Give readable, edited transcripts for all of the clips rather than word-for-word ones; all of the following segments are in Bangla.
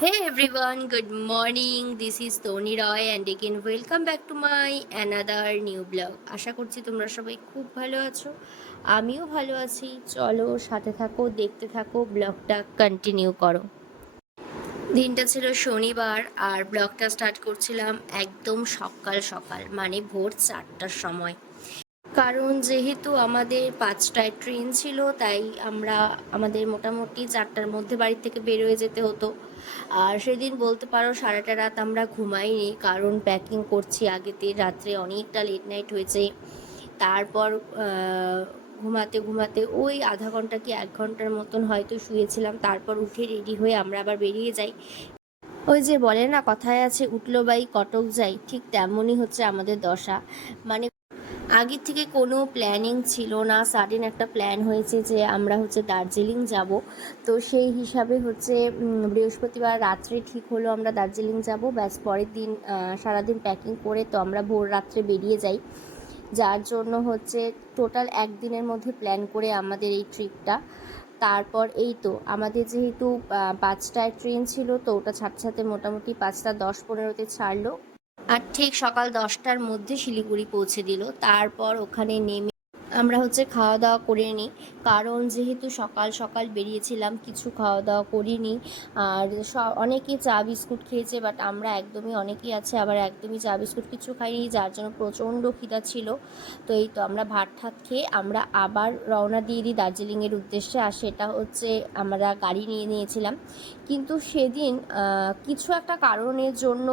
Hey everyone, good morning. This is Tony Roy and again welcome back to my another new blog. আশা করছি তোমরা সবাই খুব ভালো আছো। আমিও ভালো আছি। চলো সাথে থাকো, দেখতে থাকো, ব্লগটা কন্টিনিউ করো। দিনটা ছিল শনিবার আর ব্লগটা স্টার্ট করছিলাম একদম সকাল সকাল, মানে ভোর 4টার সময়। কারণ যেহেতু আমাদের 5টায় ট্রেন ছিল, তাই আমাদের মোটামুটি 4টার মধ্যে বাড়ি থেকে বেরোয় যেতে হতো। আর সেদিন বলতে পারো সারাটা রাত আমরা ঘুমাইনি, কারণ প্যাকিং করছি আগেতে, রাত্রে অনেকটা লেট নাইট হয়েছে। তারপর ঘুমাতে ঘুমাতে ওই আধা ঘন্টা কি 1 ঘন্টার মতন হয়তো শুয়েছিলাম। তারপর উঠে রেডি হয়ে আমরা আবার বেরিয়ে যাই। ওই যে বলে না, কথায় আছে উঠলো বাই কটক যাই, ঠিক তেমনই হচ্ছে আমাদের দশা। মানে আগের থেকে কোনো প্ল্যানিং ছিল না, সাডেন একটা প্ল্যান হয়েছে যে আমরা হচ্ছে দার্জিলিং যাব। তো সেই হিসাবে হচ্ছে বৃহস্পতিবার রাত্রে ঠিক হলো আমরা দার্জিলিং যাব। ব্যাস পরের দিন সারাদিন প্যাকিং করে তো আমরা ভোর রাত্রে বেরিয়ে যাই। যার জন্য হচ্ছে টোটাল একদিনের মধ্যে প্ল্যান করে আমাদের এই ট্রিপটা। তারপর এই তো আমাদের যেহেতু 5টায় ট্রেন ছিল, তো ওটা ছাড়তে ছাড়তে মোটামুটি 5টা 10-15তে ছাড়লো। আর ঠিক সকাল 10টার মধ্যে শিলিগুড়ি পৌঁছে দিল। তারপর ওখানে নেমে আমরা হচ্ছে খাওয়া দাওয়া করে নিই, কারণ যেহেতু সকাল সকাল বেরিয়েছিলাম কিছু খাওয়া দাওয়া করিনি। আর অনেকেই চা বিস্কুট খেয়েছে, বাট আমরা একদমই, অনেকেই আছে আবার একদমই চা বিস্কুট কিছু খাইনি, যার জন্য প্রচণ্ড খিদা ছিল। তো এই তো আমরা ভাত ঠাত খেয়ে আমরা আবার রওনা দিয়ে দিই দার্জিলিংয়ের উদ্দেশ্যে। আর সেটা হচ্ছে আমরা গাড়ি নিয়ে নিয়েছিলাম, কিন্তু সেদিন কিছু একটা কারণের জন্য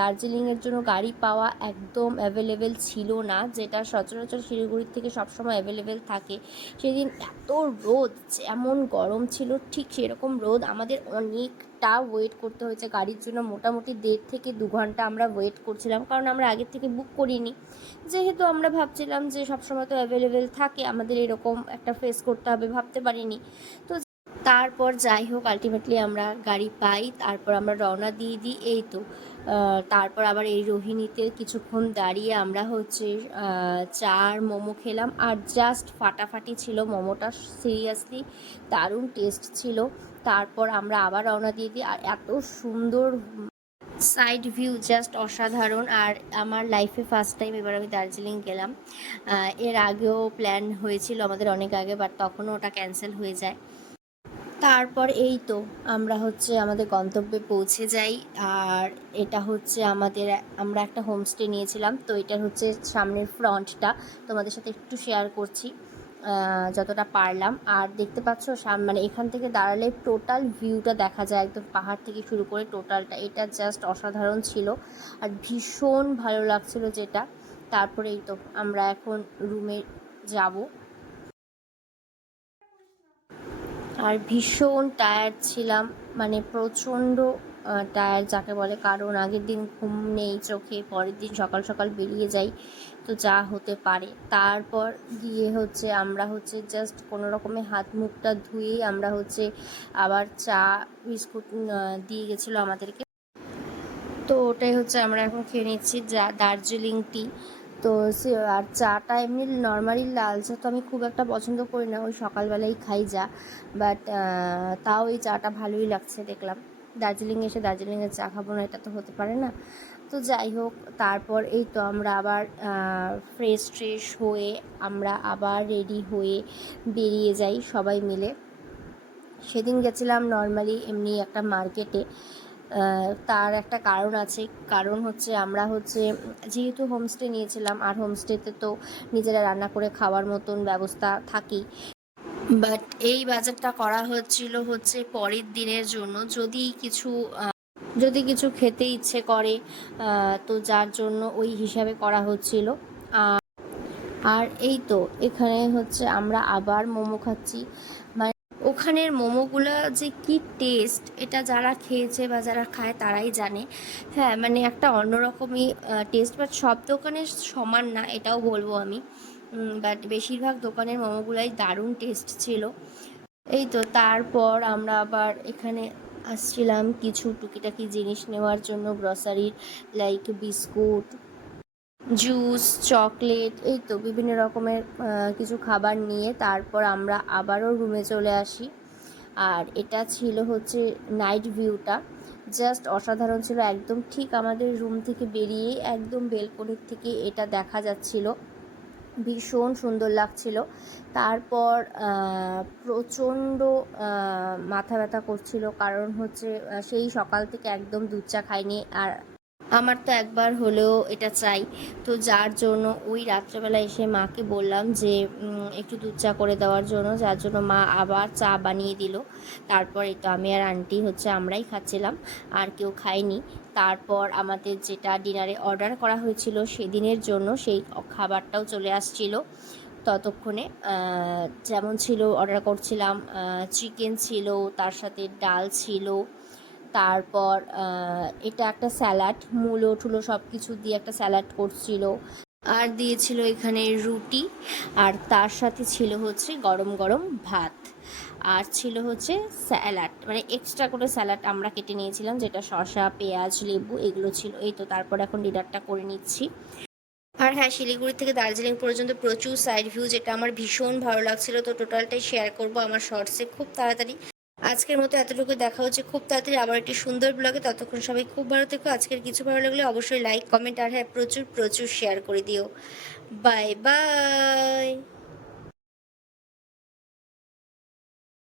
দার্জিলিংয়ের জন্য গাড়ি পাওয়া একদম অ্যাভেলেবেল ছিল না, যেটা সচরাচর শিলিগুড়ির থেকে সবসময় অ্যাভেলেবেল থাকে। সেদিন এত রোদ, যেমন গরম ছিল ঠিক সেরকম রোদ। আমাদের অনেকটা ওয়েট করতে হয়েছে গাড়ির জন্য, মোটামুটি 1.5 থেকে 2 ঘন্টা আমরা ওয়েট করছিলাম, কারণ আমরা আগের থেকে বুক করিনি। যেহেতু আমরা ভাবছিলাম যে সবসময় তো অ্যাভেলেবেল থাকে, আমাদের এরকম একটা ফেস করতে হবে ভাবতে পারিনি। তো তারপর যাই হোক, আলটিমেটলি আমরা গাড়ি পাই, তারপর আমরা রওনা দিয়ে দিই। এই তো তারপর আবার এই রোহিণীতে কিছুক্ষণ দাঁড়িয়ে আমরা হচ্ছে চা আর মোমো খেলাম, আর জাস্ট ফাটাফাটি ছিল মোমোটা, সিরিয়াসলি দারুণ টেস্ট ছিল। তারপর আমরা আবার রওনা দিয়ে দিই। আর এত সুন্দর সাইড ভিউ, জাস্ট অসাধারণ। আর আমার লাইফে ফার্স্ট টাইম এবার আমি দার্জিলিং গেলাম। এর আগেও প্ল্যান হয়েছিল আমাদের অনেক আগে, বাট তখনও ওটা ক্যান্সেল হয়ে যায়। তারপর এই তো আমরা হচ্ছে আমাদের গন্তব্যে পৌঁছে যাই। আর এটা হচ্ছে আমরা একটা হোমস্টে নিয়েছিলাম, তো এটার হচ্ছে সামনের ফ্রন্টটা তোমাদের সাথে একটু শেয়ার করছি যতটা পারলাম। আর দেখতে পাচ্ছ মানে এখান থেকে দাঁড়ালে টোটাল ভিউটা দেখা যায়, একদম পাহাড় থেকে শুরু করে টোটালটা। এটা জাস্ট অসাধারণ ছিল আর ভীষণ ভালো লাগছিল যেটা। তারপরে এই তো আমরা এখন রুমে যাব। আর ভীষণ টায়ার্ড ছিলাম, মানে প্রচণ্ড টায়ার্ড যাকে বলে, কারণ আগের দিন ঘুম নেই চোখে, পরের দিন সকাল সকাল বেরিয়ে যাই, তো যা হতে পারে। তারপর গিয়ে হচ্ছে আমরা হচ্ছে জাস্ট কোনো রকমে হাত মুখটা ধুয়েই আমরা হচ্ছে আবার চা বিস্কুট দিয়ে গেছিলো আমাদেরকে। তো ওটাই হচ্ছে আমরা এখন খেয়ে নিচ্ছি, যা দার্জিলিং টি। তো আর চাটা এমনি নর্মালি লাল চা তো আমি খুব একটা পছন্দ করি না, ওই সকালবেলাই খাই যা। বাট তাও এই চাটা ভালোই লাগছে দেখলাম। দার্জিলিং এসে দার্জিলিংয়ের চা খাবো না, এটা তো হতে পারে না। তো যাই হোক, তারপর এই তো আমরা আবার ফ্রেশ হয়ে আমরা আবার রেডি হয়ে বেরিয়ে যাই সবাই মিলে। সেদিন গেছিলাম নর্মালি এমনি একটা মার্কেটে। তার একটা কারণ আছে, কারণ হচ্ছে আমরা হচ্ছে যেহেতু হোমস্টে নিয়েছিলাম, আর হোমস্টেতে তো নিজেরা রান্না করে খাওয়ার মতন ব্যবস্থা থাকেই। বাট এই বাজারটা করা হচ্ছিল হচ্ছে পরের দিনের জন্য, যদি কিছু খেতে ইচ্ছে করে, তো যার জন্য ওই হিসাবে করা হচ্ছিল। আর এই তো এখানে হচ্ছে আমরা আবার মোমো খাচ্ছি। মানে ওখানের মোমোগুলো যে কি টেস্ট, এটা যারা খেয়েছে বা যারা খায় তারাই জানে। হ্যাঁ, মানে একটা অন্যরকমই টেস্ট, বাট সব দোকানের সমান না এটাও বলবো আমি। বাট বেশিরভাগ দোকানের মোমোগুলাই দারুণ টেস্ট ছিল। এই তো তারপর আমরা আবার এখানে আসছিলাম কিছু টুকিটাকি জিনিস নেওয়ার জন্য, গ্রসারির, লাইক বিস্কুট, জুস, চকলেট, এই তো বিভিন্ন রকমের কিছু খাবার নিয়ে তারপর আমরা আবারও রুমে চলে আসি। আর এটা ছিল হচ্ছে নাইট ভিউটা। জাস্ট অসাধারণ ছিল। একদম ঠিক আমাদের রুম থেকে বেরিয়ে একদম বেলকনির থেকে এটা দেখা যাচ্ছিল, ভীষণ সুন্দর লাগছিল। তারপর প্রচণ্ড মাথা ব্যথা করছিল, কারণ হচ্ছে সেই সকাল থেকে একদম দুধ চা খাইনি, আর আমার তো একবার হলেও এটা চাই। তো যার জন্য ওই রাত্রেবেলা এসে মাকে বললাম যে একটু দুধ চা করে দেওয়ার জন্য, যার জন্য মা আবার চা বানিয়ে দিল। তারপর এই তো আমি আর আন্টি হচ্ছে আমরাই খাচ্ছিলাম, আর কেউ খায়নি। তারপর আমাদের যেটা ডিনারে অর্ডার করা হয়েছিল সেদিনের জন্য সেই খাবারটাও চলে আসছিল ততক্ষণে। যেমন ছিল অর্ডার করছিলাম, চিকেন ছিল, তার সাথে ডাল ছিল, তারপর এটা একটা স্যালাড, মূলো টুলো সব কিছু দিয়ে একটা স্যালাড করছিল, আর দিয়েছিল এখানে রুটি, আর তার সাথে ছিল হচ্ছে গরম গরম ভাত, আর ছিল হচ্ছে স্যালাড, মানে এক্সট্রা করে স্যালাড আমরা কেটে নিয়েছিলাম, যেটা শসা, পেঁয়াজ, লেবু এগুলো ছিল। এই তো তারপর এখন ডিনারটা করে নিচ্ছি। আর হ্যাঁ, শিলিগুড়ি থেকে দার্জিলিং পর্যন্ত প্রচুর সাইড ভিউ, যেটা আমার ভীষণ ভালো লাগছিল। তো টোটালটাই শেয়ার করব আমার শর্টসে খুব তাড়াতাড়ি। আজকের মতো এতটুকু, দেখা হচ্ছে খুব তাড়াতাড়ি আবার একটি সুন্দর ব্লগে। ততক্ষণ সবাই খুব ভালো থেকো। আজকের কিছু ভালো লাগলে অবশ্যই লাইক, কমেন্ট, আর হ্যাঁ প্রচুর প্রচুর শেয়ার করে দিও। Bye bye.